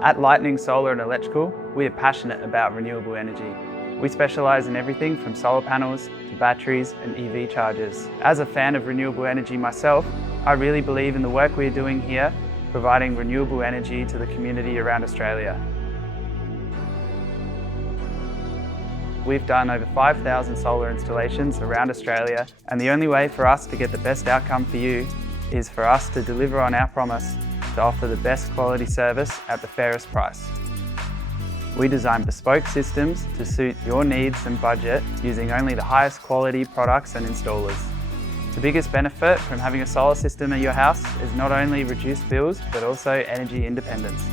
At Lightning Solar and Electrical, we are passionate about renewable energy. We specialise in everything from solar panels to batteries and EV chargers. As a fan of renewable energy myself, I really believe in the work we are doing here, providing renewable energy to the community around Australia. We've done over 5,000 solar installations around Australia, and the only way for us to get the best outcome for you is for us to deliver on our promise to offer the best quality service at the fairest price. We design bespoke systems to suit your needs and budget using only the highest quality products and installers. The biggest benefit from having a solar system at your house is not only reduced bills, but also energy independence.